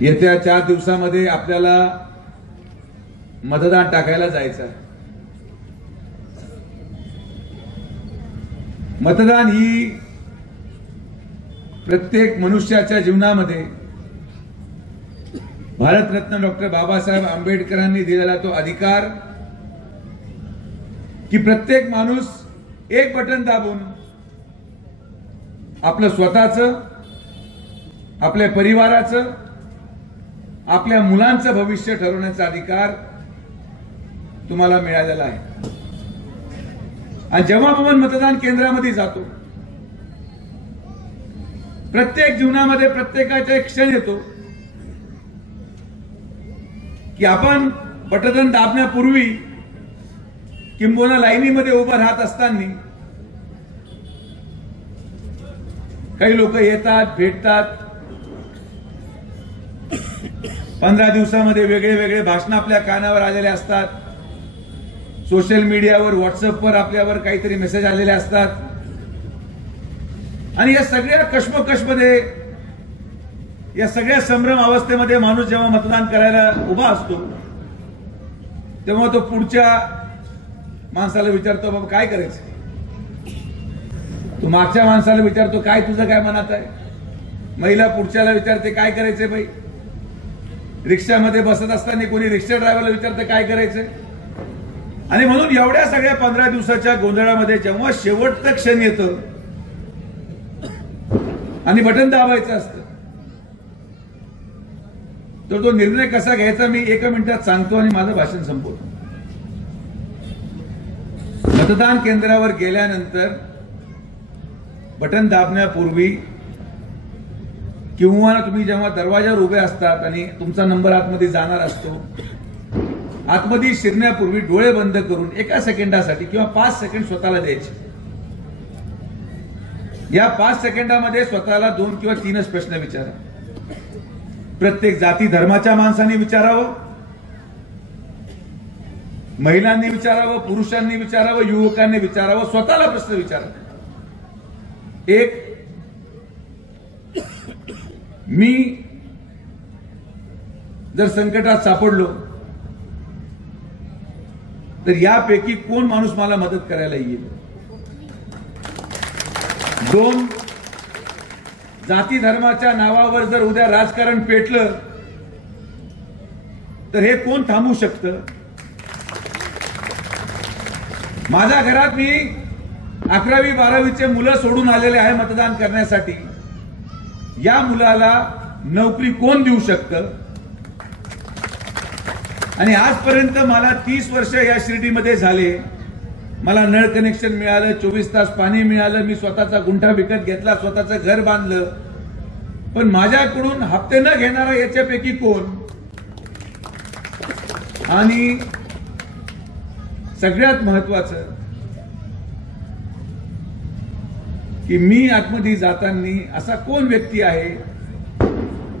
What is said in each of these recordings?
येत्या 4 दिवसांमध्ये आपल्याला मतदान टाकायला जायचं आहे। मतदान ही प्रत्येक मनुष्याच्या जीवनामध्ये भारतरत्न डॉक्टर बाबासाहेब आंबेडकरांनी दिलेला तो अधिकार की प्रत्येक माणूस एक बटन दाबून आपलं स्वतःचं, आपल्या परिवाराचं, आपल्या मुलांचं भविष्य ठरवण्याचा अधिकार तुम्हाला मिळालेला आहे। आणि जेव्हा आपण मतदान केंद्रामध्ये जातो, प्रत्येक जीवनामध्ये प्रत्येकाचा एक क्षण येतो की आपण बटन दाबण्यापूर्वी किंबहुना लाईनीमध्ये उभं राहत असताना काही लोक येतात, भेटतात, 15 दिवसामध्ये वेगळे वेगळे भाषण आपल्या कानावर आलेले असतात, सोशल मीडियावर, व्हॉट्सअपवर आपल्यावर काहीतरी मेसेज आलेले असतात। आणि या सगळ्या कश्मकशमध्ये, या सगळ्या संभ्रम अवस्थेमध्ये माणूस जेव्हा मतदान करायला उभा असतो तेव्हा तो पुढच्या माणसाला विचारतो, बाबा काय करायचं? तो मागच्या माणसाला विचारतो, काय तुझं काय मनात आहे? महिला पुढच्याला विचारते, काय करायचंय बाई? रिक्षामध्ये बसत असताना कोणी रिक्षा ड्रायव्हरला विचारते, काय करायचंय? आणि म्हणून एवढ्या सगळ्या 15 दिवसाच्या गोंधळामध्ये जेव्हा शेवटचं क्षण येतं आणि बटन दाबायचं असतं, तर तो निर्णय कसा घ्यायचा मी 1 मिनिटात सांगतो आणि माझं भाषण संपवतो। मतदान केंद्रावर गेल्यानंतर बटन दाबण्यापूर्वी किंवा तुम्ही जेव्हा दरवाजावर उभे असतात आणि तुमचा नंबर आतमध्ये जाणार असतो, आतमध्ये शिरण्यापूर्वी डोळे बंद करून 1 सेकंदासाठी किंवा 5 सेकंद स्वतःला द्यायचे। या 5 सेकंदामध्ये स्वतःला 2 किंवा 3च प्रश्न विचारा। प्रत्येक जाती धर्माच्या माणसांनी विचारावं, महिलांनी विचारावं, पुरुषांनी विचारावं, युवकांनी विचारावं, स्वतःला प्रश्न विचारावा। एक, मी जर संकटात सापडलो तर यापैकी कोण माणूस मला मदत करायला येईल? 2, जाती धर्माच्या नावावर जर उद्या राजकारण पेटलं तर हे कोण थांबवू शकतं? माझ्या घरात मी 11वी 12वीचे मुलं सोडून आलेले आहे मतदान करण्यासाठी। या मुलाला नोकरी कोण देऊ शकतं? आणि आजपर्यंत मला 30 वर्ष या शिर्डीमध्ये झाले, मला नळ कनेक्शन मिळालं, 24 तास पाणी मिळालं, मी स्वतःचा गुंठा विकत घेतला, स्वतःचं घर बांधलं, पण माझ्याकडून हप्ते न घेणारा याच्यापैकी कोण? आणि सगळ्यात महत्वाचं की मी आतमध्ये जाताना असा कोण व्यक्ती आहे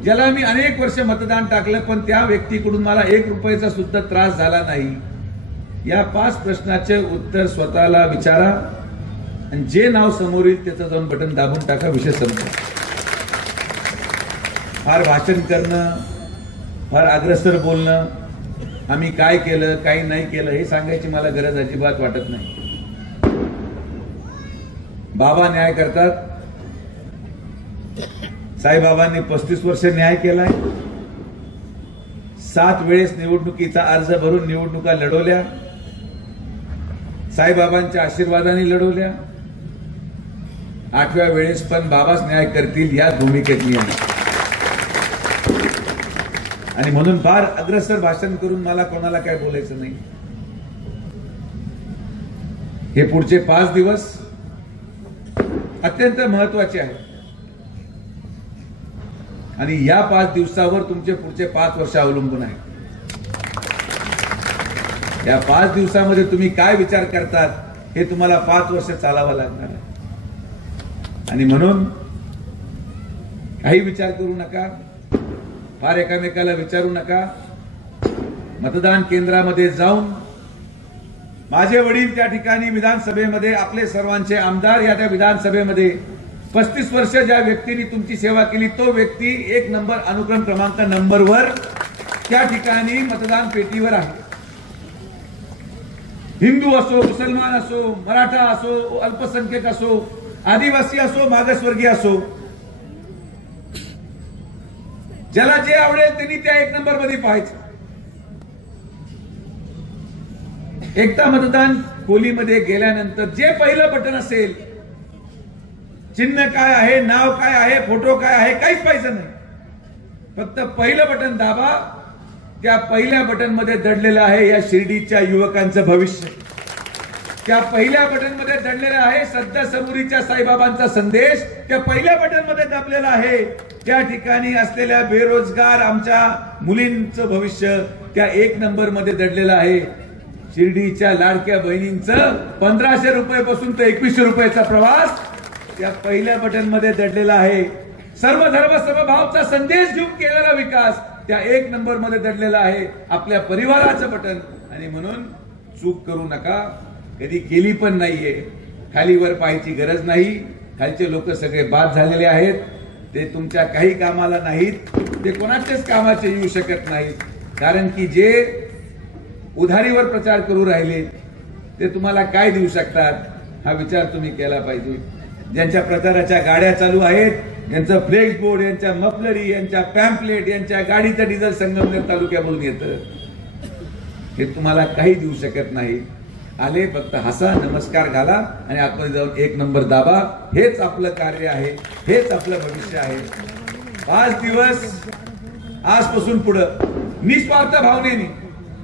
ज्याला मी अनेक वर्ष मतदान टाकलं पण त्या व्यक्तीकडून मला 1 रुपयाचा सुद्धा त्रास झाला नाही? या 5 प्रश्नाचे उत्तर स्वतःला विचारा आणि जे नाव समोर येईल त्याचं जाऊन बटन दाबून टाका, विषय संपला। फार भाषण करणं, फार अग्रेसर बोलणं, आम्ही काय केलं काय नाही केलं हे सांगायची मला गरज अजिबात वाटत नाही। बाबा न्याय करतात, साईबाबांनी 35 वर्ष न्याय केलाय, 7 वेळेस निवडणुकीचा अर्ज भरून निवडणुका लढवल्या, साईबाबांच्या आशीर्वादाने लढवल्या, 8व्या वेळेस पण बाबाच न्याय करतील या भूमिकेत मी आहे। आणि म्हणून फार अग्रेसर भाषण करून मला कोणाला काय बोलायचं नाही। हे पुढचे 5 दिवस अत्यंत महत्वाचे आहेत आणि या 5 दिवसावर तुमचे पुढचे 5 वर्ष अवलंबून आहेत। या 5 दिवसामध्ये तुम्ही काय विचार करतात हे तुम्हाला 5 वर्ष चालावं लागणार आहे। आणि म्हणून काही विचार करू नका, फार एकामेकाला विचारू नका। मतदान केंद्रामध्ये जाऊन माझे वडील त्या ठिकाणी विधानसभेमध्ये, आपले सर्वांचे आमदार या त्या विधानसभेमध्ये 35 वर्ष ज्या व्यक्तीने तुमची सेवा केली तो व्यक्ती 1 नंबर अनुक्रम क्रमांक नंबरवर त्या ठिकाणी मतदान पेटीवर आहे. हिंदू असो, मुसलमान असो, मराठा असो, अल्पसंख्याक असो, आदिवासी असो, मागासवर्गीय असो, ज्याला जे आवडेल त्यांनी त्या 1 नंबर मध्ये पाहायचं. एकदा मतदान खोलीमध्ये गेल्यानंतर जे पहिलं बटन असेल, चिन्ह काय आहे, नाव काय आहे, फोटो काय आहे, काहीच पाहिजे नाही. फक्त पहिलं बटन दाबा. त्या पहिल्या बटन मध्ये दडलेलं आहे या शिर्डीच्या युवकांचं भविष्य. त्या पहिल्या बटन मध्ये दडलेला आहे सध्या समोरीच्या साईबाबांचा संदेश. त्या पहिल्या बटन मध्ये दाबलेला आहे त्या ठिकाणी असलेल्या बेरोजगार आमच्या मुलींचं भविष्य. त्या 1 नंबर मध्ये दडलेलं आहे शिर्डीच्या लाडक्या बहिणींचं 1500 रुपयापासून ते 2100 रुपयाचा प्रवास त्या पहिल्या बटन मध्ये दडलेला आहे. सर्व धर्म समभावचा संदेश घेऊन केलेला विकास त्या 1 नंबर मध्ये दडलेला आहे. आपल्या परिवाराचं बटन. आणि म्हणून चूक करू नका, कधी केली पण नाहीये. खालीवर पाहायची गरज नाही. खालचे लोक सगळे बाद झालेले आहेत. ते तुमच्या काही कामाला नाहीत, ते कोणाच्याच कामाचे येऊ शकत नाहीत. कारण की जे उधारीवर प्रचार करू राहिले ते तुम्हाला काय देऊ शकतात हा विचार तुम्ही केला पाहिजे. ज्यांच्या प्रचाराच्या गाड्या चालू आहेत, यांचं फ्लेक्स बोर्ड, यांच्या मफलरी, यांच्या पॅम्पलेट, यांच्या गाडीचं डिझेल संगमनेर तालुक्यामधून येतं, हे तुम्हाला काही देऊ शकत नाही. आले फक्त हसा, नमस्कार घाला आणि आतमध्ये जाऊन 1 नंबर दाबा. हेच आपलं कार्य आहे, हेच आपलं भविष्य आहे. 5 दिवस आजपासून पुढं निस्वार्थ भावनेने.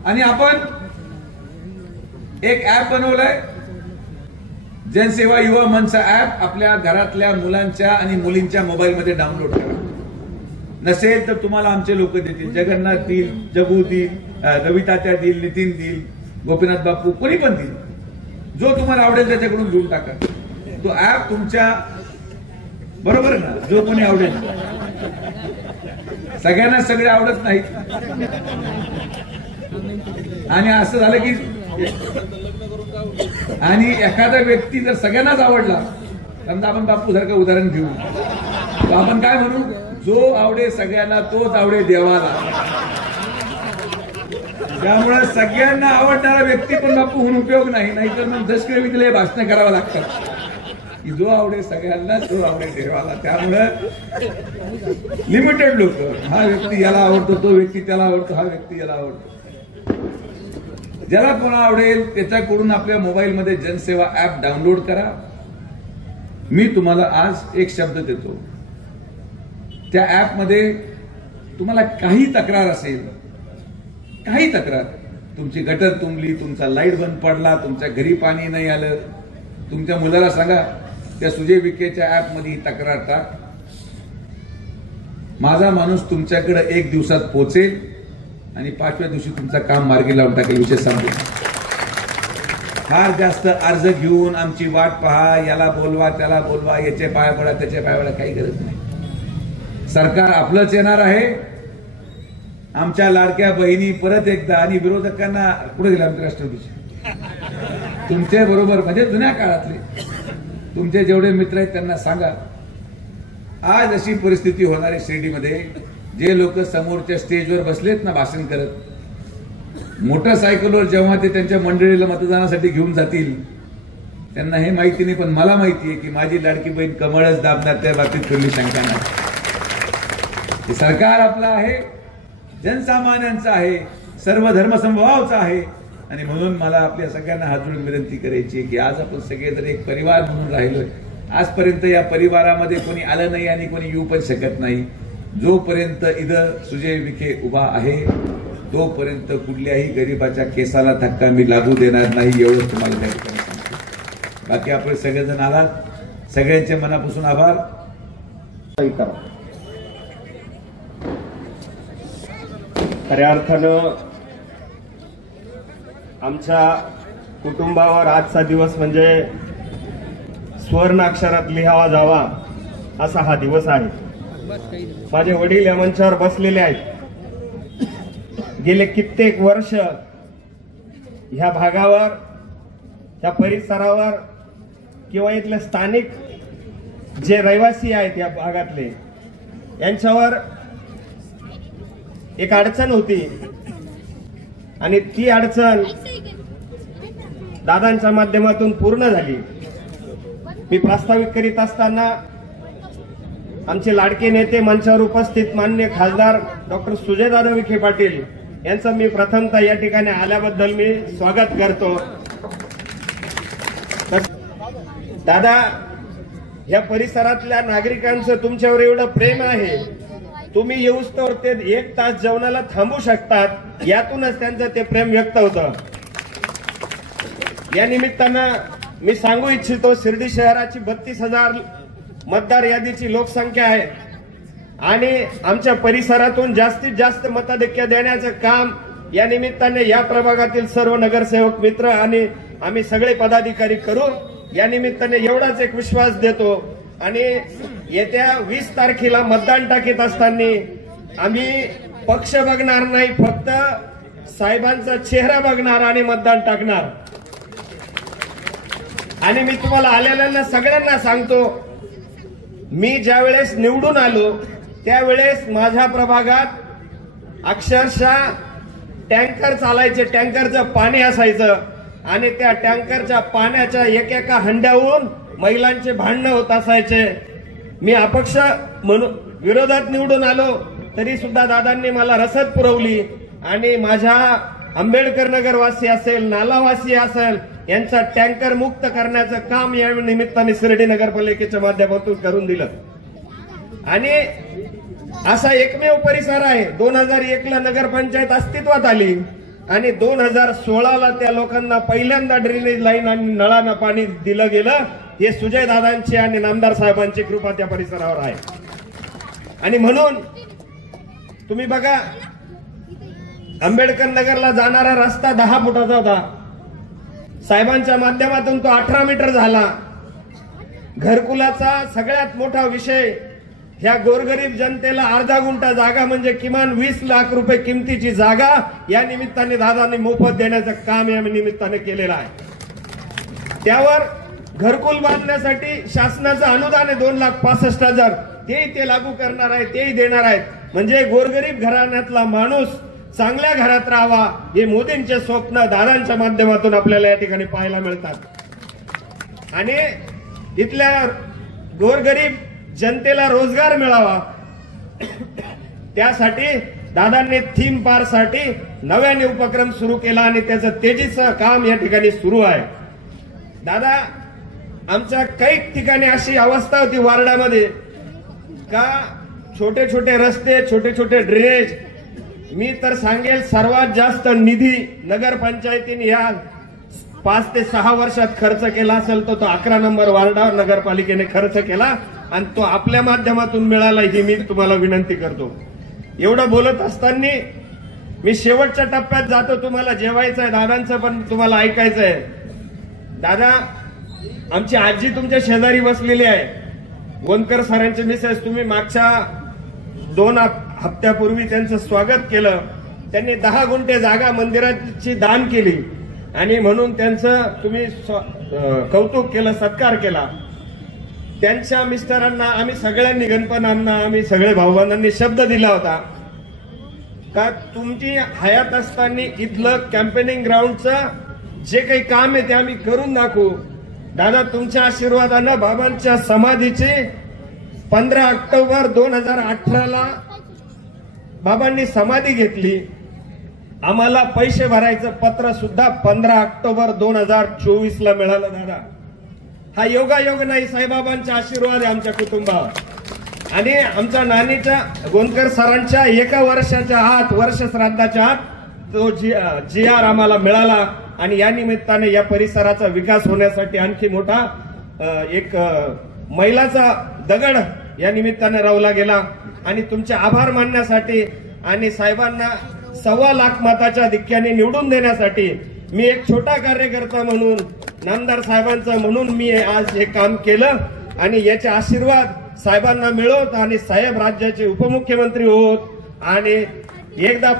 आणि आपण एक ऍप बनवलंय, जनसेवा युवा मनचा ऍप. आपल्या घरातल्या मुलांच्या आणि मुलींच्या मोबाईलमध्ये डाउनलोड करा. नसेल तर तुम्हाला आमचे लोक देतील. जगन्नाथ देईल, जगू देईल, रवितात्या देईल, नितीन देईल, गोपीनाथ बापू, कोणी पण देईल. जो तुम्हाला आवडेल त्याच्याकडून घेऊन टाका. तो ऍप तुमच्या बरोबर ना, जो कोणी आवडेल. सगळ्यांना सगळे आवडत नाहीत. आणि असं झालं की आणि एखादा व्यक्ती जर सगळ्यांनाच आवडला, समजा आपण बापू सारखं उदाहरण घेऊ, तर आपण काय म्हणू, जो आवडे सगळ्यांना तोच आवडे देवाला. त्यामुळे सगळ्यांना आवडणारा व्यक्ती पण बापू होऊन उपयोग नाही. नाहीतर मग दशकविधीला भाषण करावं लागतात की जो आवडे सगळ्यांना तो आवडे देवाला. त्यामुळे लिमिटेड लोक, हा व्यक्ती याला आवडतो, तो व्यक्ती त्याला आवडतो, हा व्यक्ती याला आवडतो. ज्याला कोणा आवडेल त्याच्याकडून आपल्या मोबाईलमध्ये जनसेवा ऍप डाउनलोड करा. मी तुम्हाला आज एक शब्द देतो. त्या ऍप मध्ये तुम्हाला काही तक्रार असेल, काही तक्रार, तुमची गटर तुंबली, तुमचा लाईट बंद पडला, तुमच्या घरी पाणी नाही आलं, तुमच्या मुलाला सांगा त्या सुजय विखेच्या ऍप मध्ये तक्रार टाक. माझा माणूस तुमच्याकडे 1 दिवसात पोहोचेल आणि 5व्या दिवशी तुमचं काम मार्गी लावून टाकेल. विषय संपला. फार जास्त अर्ज घेऊन आमची वाट पहा, याला बोलवा, त्याला बोलवा, याचे पाय पडा, त्याचे पाय पडा, काही गरज नाही. सरकार आपलंच येणार आहे. आमच्या लाडक्या बहिणी परत एकदा. आणि विरोधकांना पुढे गेला आमच्या राष्ट्रपतीचे तुमचे बरोबर, म्हणजे जुन्या काळातले तुमचे जेवढे मित्र आहेत त्यांना सांगा, आज अशी परिस्थिती होणार आहे शिर्डीमध्ये. जे लोक समोरच्या स्टेजवर बसलेत ना भाषण करत, मोटरसायकलवर जेव्हा ते त्यांच्या मंडळीला मतदानासाठी घेऊन जातील, त्यांना हे माहिती नाही, पण मला माहिती आहे की माझी लाडकी बहीण कमळच दाबणार. त्या बाबतीत कुठली शंका नाही. सरकार आपलं आहे, जनसामान्यांचं आहे, सर्व धर्म समभावाचं आहे. आणि म्हणून मला आपल्या सगळ्यांना हात जोडून विनंती करायची की आज आपण सगळेजण एक परिवार म्हणून राहिलोय. आजपर्यंत या परिवारामध्ये कोणी आलं नाही आणि कोणी येऊ पण शकत नाही. जोपर्यंत इथं सुजय विखे उभा आहे तोपर्यंत कुठल्याही गरीबाच्या केसाला धक्का मी लागू देणार नाही. एवढंच तुम्हाला जाहीर करायचं सांगतो. बाकी आपण सगळेजण आलात, सगळ्यांचे मनापासून आभार. खऱ्या अर्थानं आमच्या कुटुंबावर आजचा दिवस म्हणजे स्वर्ण अक्षरात लिहावा जावा असा हा दिवस आहे. माझे वडील या मंचावर बसलेले आहेत. गेले कित्येक वर्ष ह्या भागावर, ह्या परिसरावर किंवा इथल्या स्थानिक जे रहिवासी आहेत या भागातले यांच्यावर एक अडचण होती आणि ती अडचण दादांच्या माध्यमातून पूर्ण झाली। मी प्रास्ताविक करीत असताना आमचे लाडके नेते मंचावर उपस्थित माननीय खासदार डॉक्टर सुजयदादा विखे पाटील यांचं मी प्रथमतः या ठिकाणी आल्याबद्दल मी स्वागत करतो। दादा, या परिसरातल्या नागरिकांचं तुमच्यावर एवढं प्रेम आहे, तुम्ही येऊस्तोवर ते 1 तास जेवणाला थांबू शकतात, यातूनच त्यांचं ते प्रेम व्यक्त होतं। या निमित्तानं मी सांगू इच्छितो, शिर्डी शहराची 32,000 मतदार यादीची लोकसंख्या आहे आणि आमच्या परिसरातून जास्तीत जास्त मताधिक्य देण्याचं काम या निमित्ताने या प्रभागातील सर्व नगरसेवक मित्र आणि आम्ही सगळे पदाधिकारी करू। या निमित्ताने एवढाच एक विश्वास देतो आणि येत्या 20 तारखेला मतदान टाकीत असताना आम्ही पक्ष बघणार नाही, फक्त साहेबांचा चेहरा बघणार आणि मतदान टाकणार। आणि मी तुम्हाला आलेल्यांना सगळ्यांना सांगतो, मी ज्यावेळेस निवडून आलो त्यावेळेस माझ्या प्रभागात अक्षरशः टँकर चालायचे, टँकरचं पाणी असायचं आणि त्या टँकरच्या पाण्याच्या एकेका हंड्याहून महिलांचे भांडणं होत असायचे। मी अपक्ष म्हणून विरोधात निवडून आलो तरी सुद्धा दादांनी मला रसद पुरवली आणि माझ्या आंबेडकर नगरवासी असेल, नालावासी असेल, यांचा टँकर मुक्त करण्याचं काम या निमित्ताने शिर्डी नगरपालिकेच्या माध्यमातून करून दिलं। आणि असा एकमेव परिसर आहे, 2001ला नगरपंचायत अस्तित्वात आली आणि 2016ला त्या लोकांना पहिल्यांदा ड्रेनेज लाईन आणि नळानं पाणी दिलं गेलं। हे सुजयदादांची आणि नामदार साहेबांची कृपा त्या परिसरावर आहे। आणि म्हणून तुम्ही बघा, आंबेडकर नगरला जाणारा रस्ता 10 फुटाचा होता, साहेबांच्या माध्यमातून तो 18 मीटर झाला। घरकुलाचा सगळ्यात मोठा विषय, ह्या गोरगरीब जनतेला अर्धा गुंठा जागा म्हणजे किमान 20 लाख रुपये किमतीची जागा या निमित्ताने दादांनी मोफत देण्याचं काम या निमित्ताने केलेलं आहे। त्यावर घरकुल बांधण्यासाठी शासनाचं अनुदान आहे 2,65,000, तेही ते लागू करणार आहे, तेही देणार आहेत। म्हणजे गोरगरीब घराण्यातला माणूस चांगल्या घरात राहावा, हे मोदींचे स्वप्न दादांच्या माध्यमातून आपल्याला या ठिकाणी पाहायला मिळतात। आणि इथल्या गोरगरीब जनतेला रोजगार मिळावा त्यासाठी दादांनी थीम पार्क साठी नव्याने उपक्रम सुरू केला आणि त्याचं तेजीचं काम या ठिकाणी सुरू आहे। दादा, आमच्या काही ठिकाणी अशी अवस्था होती वार्डामध्ये का छोटे छोटे रस्ते, छोटे छोटे ड्रेनेज, मी तर सांगेल सर्वात जास्त निधी नगरपंचायतीने या 5 ते 6 वर्षात खर्च केला असेल तो 11 नंबर वार्डावर नगरपालिकेने खर्च केला आणि तो आपल्या माध्यमातून मिळाला ही मी तुम्हाला विनंती करतो। एवढं बोलत असताना मी शेवटच्या टप्प्यात जातो, तुम्हाला जेवायचं आहे, दादांचं पण तुम्हाला ऐकायचं आहे। दादा, आमची आजी तुमच्या शेजारी बसलेली आहे, गोंदकर सरांचे मिसेस, तुम्ही मागच्या 2 हप्त्यापूर्वी त्यांचं स्वागत केलं। त्यांनी 10 गुंठे जागा मंदिराची दान केली आणि म्हणून त्यांचं तुम्ही कौतुक केलं, सत्कार केला। त्यांच्या मिस्टरांना आम्ही सगळ्यांनी, गणपणांना आम्ही सगळे भाऊबंधांनी शब्द दिला होता का तुमची हयात असताना इथलं कॅम्पेनिंग ग्राउंडचं जे काही काम आहे ते आम्ही करून दाखवू। दादा, तुमच्या आशीर्वादानं बाबांच्या समाधीची 15 ऑक्टोबर 2018ला बाबांनी समाधी घेतली। आम्हाला पैसे भरायचं पत्र सुद्धा 15 ऑक्टोबर 2024ला मिळालं। दादा, हा योगायोग नाही, साईबाबांचा आशीर्वाद आहे आमच्या कुटुंबावर। आणि आमच्या नानीच्या, गोंदकर सरांच्या 1 वर्षाच्या आत, वर्ष श्राद्धाच्या आत तो GR आम्हाला मिळाला आणि या निमित्ताने या परिसराचा विकास होण्यासाठी आणखी मोठा एक मैलाचा दगड या निमित्ताने रावला गेला। आणि तुमचे आभार मानण्यासाठी आणि साहेबांना 1.25 लाख मताच्या धिक्क्याने निवडून देण्यासाठी मी एक छोटा कार्यकर्ता म्हणून, नामदार साहेबांचा म्हणून मी आज हे काम केलं आणि याचे आशीर्वाद साहेबांना मिळवत आणि साहेब राज्याचे उपमुख्यमंत्री होत आणि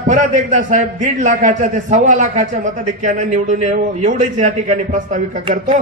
परत एकदा साहेब 1.5 लाखाच्या ते 1.25 लाखाच्या मताधिक्याने निवडून येवो एवढेच या ठिकाणी प्रस्ताविका करतो।